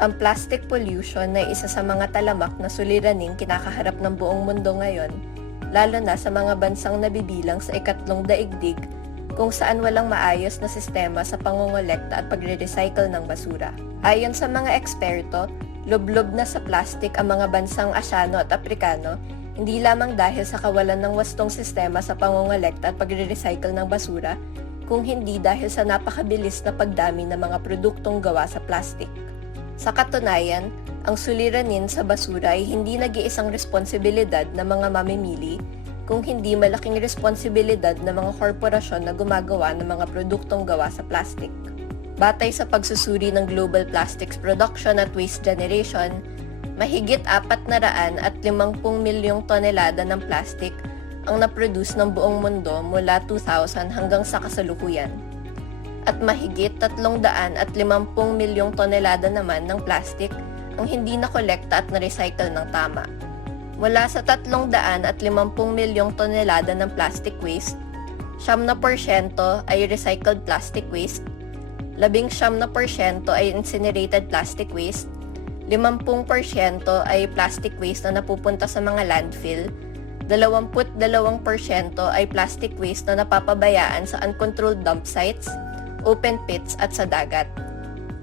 Ang plastic pollution ay isa sa mga talamak na suliraning kinakaharap ng buong mundo ngayon, lalo na sa mga bansang nabibilang sa ikatlong daigdig kung saan walang maayos na sistema sa pangongolekta at pagre-recycle ng basura. Ayon sa mga eksperto, lublob na sa plastic ang mga bansang Asyano at Aprikano, hindi lamang dahil sa kawalan ng wastong sistema sa pangongolekta at pagre-recycle ng basura, kung hindi dahil sa napakabilis na pagdami ng mga produktong gawa sa plastic. Sa katunayan, ang suliranin sa basura ay hindi nag-iisang responsibilidad ng mga mamimili, kung hindi malaking responsibilidad ng mga korporasyon na gumagawa ng mga produktong gawa sa plastic. Batay sa pagsusuri ng Global Plastics Production at Waste Generation, mahigit 450 milyong tonelada ng plastic ang naproduce ng buong mundo mula 2000 hanggang sa kasalukuyan. At mahigit 350 milyong tonelada naman ng plastic ang hindi nakolekta at na-recycle ng tama. Mula sa 350 milyong tonelada ng plastic waste, 9% ay recycled plastic waste, 19% ay incinerated plastic waste, 50% ay plastic waste na napupunta sa mga landfill, 22% ay plastic waste na napapabayaan sa uncontrolled dump sites, open pits at sa dagat.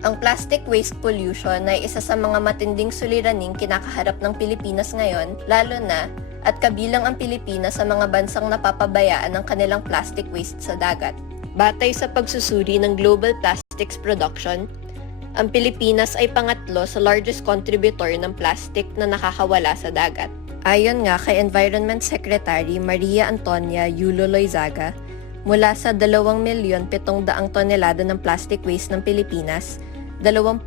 Ang plastic waste pollution ay isa sa mga matinding suliraning kinakaharap ng Pilipinas ngayon, lalo na at kabilang ang Pilipinas sa mga bansang napapabayaan ng kanilang plastic waste sa dagat. Batay sa pagsusuri ng Global Plastics Production, ang Pilipinas ay pangatlo sa largest contributor ng plastic na nakakawala sa dagat. Ayon nga kay Environment Secretary Maria Antonia Yulo Loizaga, mula sa 2,700,000 tonelada ng plastic waste ng Pilipinas, 20%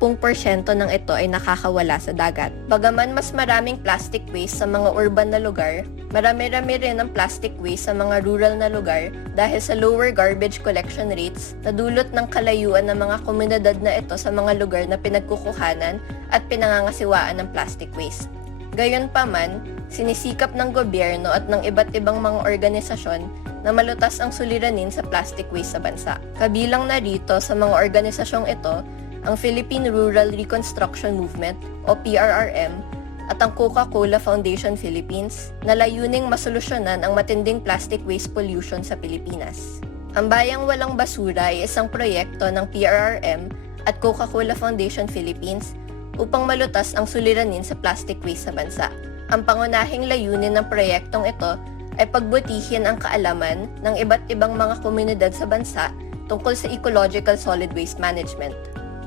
ng ito ay nakakawala sa dagat. Bagaman mas maraming plastic waste sa mga urban na lugar, marami-rami rin ang plastic waste sa mga rural na lugar dahil sa lower garbage collection rates na dulot ng kalayuan ng mga komunidad na ito sa mga lugar na pinagkukuhanan at pinangangasiwaan ng plastic waste. Gayunpaman, sinisikap ng gobyerno at ng iba't ibang mga organisasyon na malutas ang suliranin sa plastic waste sa bansa. Kabilang na rito sa mga organisasyong ito, ang Philippine Rural Reconstruction Movement o PRRM at ang Coca-Cola Foundation Philippines na layuning masolusyonan ang matinding plastic waste pollution sa Pilipinas. Ang Bayang Walang Basura ay isang proyekto ng PRRM at Coca-Cola Foundation Philippines upang malutas ang suliranin sa plastic waste sa bansa. Ang pangunahing layunin ng proyektong ito ay pagbutihin ang kaalaman ng iba't ibang mga komunidad sa bansa tungkol sa ecological solid waste management.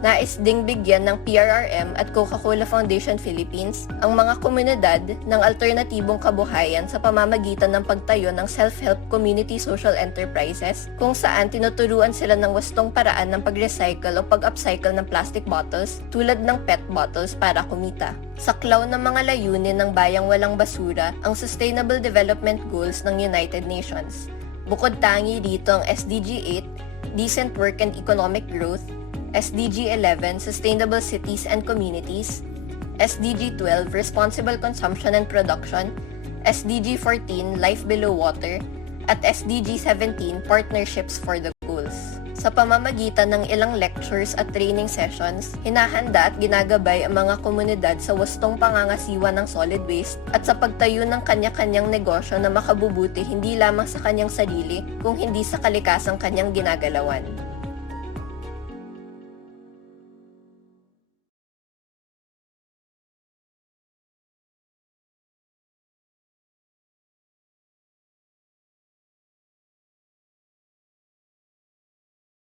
Nais ding bigyan ng PRRM at Coca-Cola Foundation Philippines ang mga komunidad ng alternatibong kabuhayan sa pamamagitan ng pagtayo ng self-help community social enterprises kung saan tinuturuan sila ng wastong paraan ng pag-recycle o pag-upcycle ng plastic bottles tulad ng PET bottles para kumita. Saklaw ng mga layunin ng Bayang Walang Basura ang Sustainable Development Goals ng United Nations. Bukod tangi dito ang SDG 8, Decent Work and Economic Growth, SDG 11, Sustainable Cities and Communities, SDG 12, Responsible Consumption and Production, SDG 14, Life Below Water, at SDG 17, Partnerships for the Goals. Sa pamamagitan ng ilang lectures at training sessions, hinahanda at ginagabay ang mga komunidad sa wastong pangangasiwa ng solid waste at sa pagtayo ng kanya-kanyang negosyo na makabubuti hindi lamang sa kanyang sarili, kung hindi sa kalikasang kanyang ginagalawan.